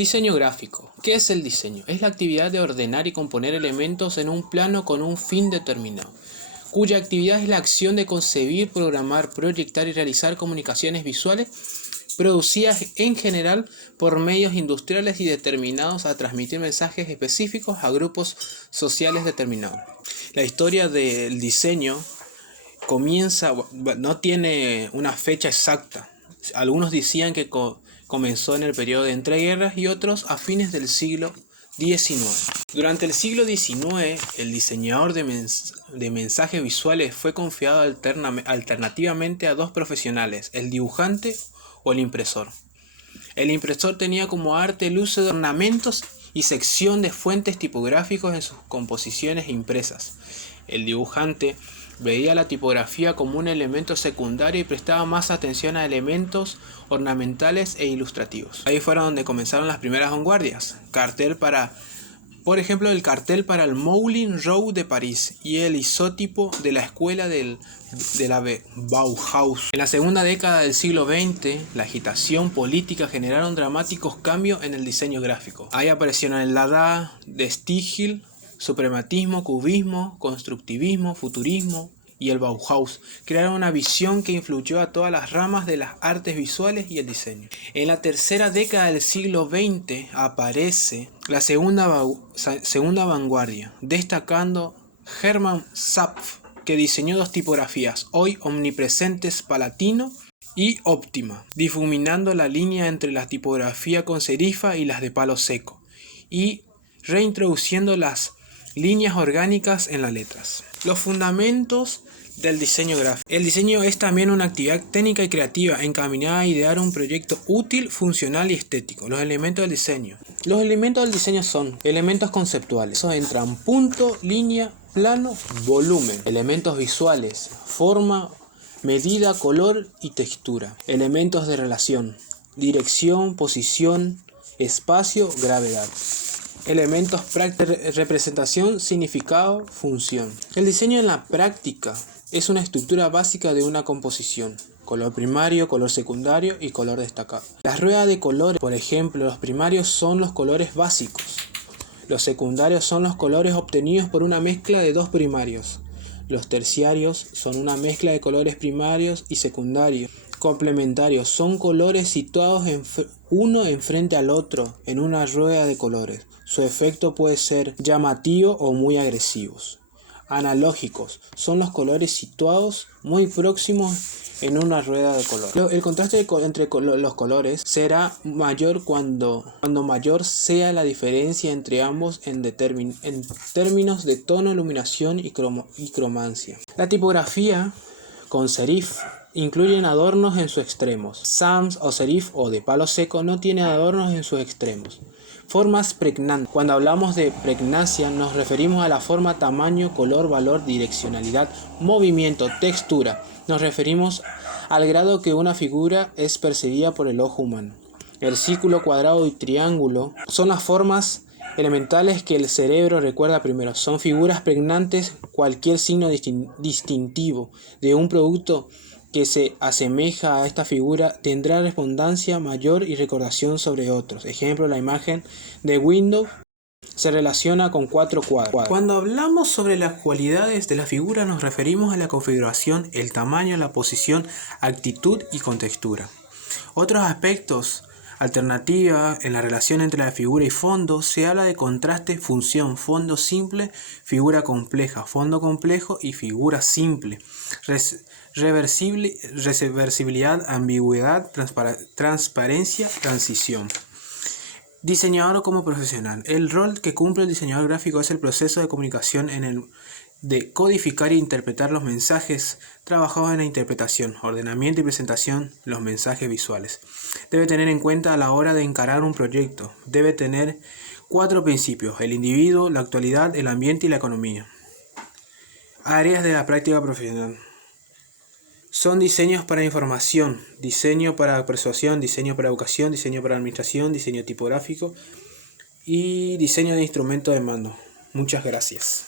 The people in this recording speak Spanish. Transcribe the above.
Diseño gráfico. ¿Qué es el diseño? Es la actividad de ordenar y componer elementos en un plano con un fin determinado, cuya actividad es la acción de concebir, programar, proyectar y realizar comunicaciones visuales producidas en general por medios industriales y determinados a transmitir mensajes específicos a grupos sociales determinados. La historia del diseño no tiene una fecha exacta. Algunos decían que comenzó en el periodo de entreguerras y otros a fines del siglo XIX. Durante el siglo XIX, el diseñador de mensajes visuales fue confiado alternativamente a dos profesionales, el dibujante o el impresor. El impresor tenía como arte el uso de ornamentos y sección de fuentes tipográficos en sus composiciones impresas. El dibujante veía la tipografía como un elemento secundario y prestaba más atención a elementos ornamentales e ilustrativos. Ahí fueron donde comenzaron las primeras vanguardias. Por ejemplo, el cartel para el Moulin Rouge de París y el isotipo de la escuela de la Bauhaus. En la segunda década del siglo XX, la agitación política generaron dramáticos cambios en el diseño gráfico. Ahí aparecieron el Dada de Stiegel, suprematismo, cubismo, constructivismo, futurismo y el Bauhaus. Crearon una visión que influyó a todas las ramas de las artes visuales y el diseño. En la tercera década del siglo XX aparece la segunda vanguardia, destacando Hermann Zapf, que diseñó dos tipografías hoy omnipresentes, Palatino y Optima, difuminando la línea entre la tipografía con serifa y las de palo seco, y reintroduciendo las líneas orgánicas en las letras. Los fundamentos del diseño gráfico. El diseño es también una actividad técnica y creativa encaminada a idear un proyecto útil, funcional y estético. Los elementos del diseño. Los elementos del diseño son elementos conceptuales. Esos entran punto, línea, plano, volumen. Elementos visuales, forma, medida, color y textura. Elementos de relación, dirección, posición, espacio, gravedad. Elementos prácticos, representación, significado, función. El diseño en la práctica es una estructura básica de una composición. Color primario, color secundario y color destacado. Las ruedas de colores, por ejemplo, los primarios son los colores básicos. Los secundarios son los colores obtenidos por una mezcla de dos primarios. Los terciarios son una mezcla de colores primarios y secundarios. Complementarios son colores situados uno enfrente al otro en una rueda de colores. Su efecto puede ser llamativo o muy agresivos. Analógicos son los colores situados muy próximos en una rueda de colores. El contraste entre los colores será mayor cuando mayor sea la diferencia entre ambos en términos de tono, iluminación y cromancia. La tipografía con serif incluyen adornos en sus extremos. Sans o serif o de palo seco no tiene adornos en sus extremos. Formas pregnantes. Cuando hablamos de pregnancia nos referimos a la forma, tamaño, color, valor, direccionalidad, movimiento, textura. Nos referimos al grado que una figura es percibida por el ojo humano. El círculo, cuadrado y triángulo son las formas elementales que el cerebro recuerda primero. Son figuras pregnantes. Cualquier signo distintivo de un producto que se asemeja a esta figura tendrá respondencia mayor y recordación sobre otros. Ejemplo, la imagen de Windows se relaciona con 4 cuadros. Cuando hablamos sobre las cualidades de la figura nos referimos a la configuración, el tamaño, la posición, actitud y contextura. Otros aspectos alternativa en la relación entre la figura y fondo se habla de contraste, función, fondo simple, figura compleja, fondo complejo y figura simple. Reversibilidad, ambigüedad, transparencia, transición. Diseñador como profesional. El rol que cumple el diseñador gráfico es el proceso de comunicación de codificar e interpretar los mensajes trabajados en la interpretación, ordenamiento y presentación de los mensajes visuales. Debe tener en cuenta a la hora de encarar un proyecto. Debe tener 4 principios: el individuo, la actualidad, el ambiente y la economía. Áreas de la práctica profesional. Son diseños para información, diseño para persuasión, diseño para educación, diseño para administración, diseño tipográfico y diseño de instrumentos de mando. Muchas gracias.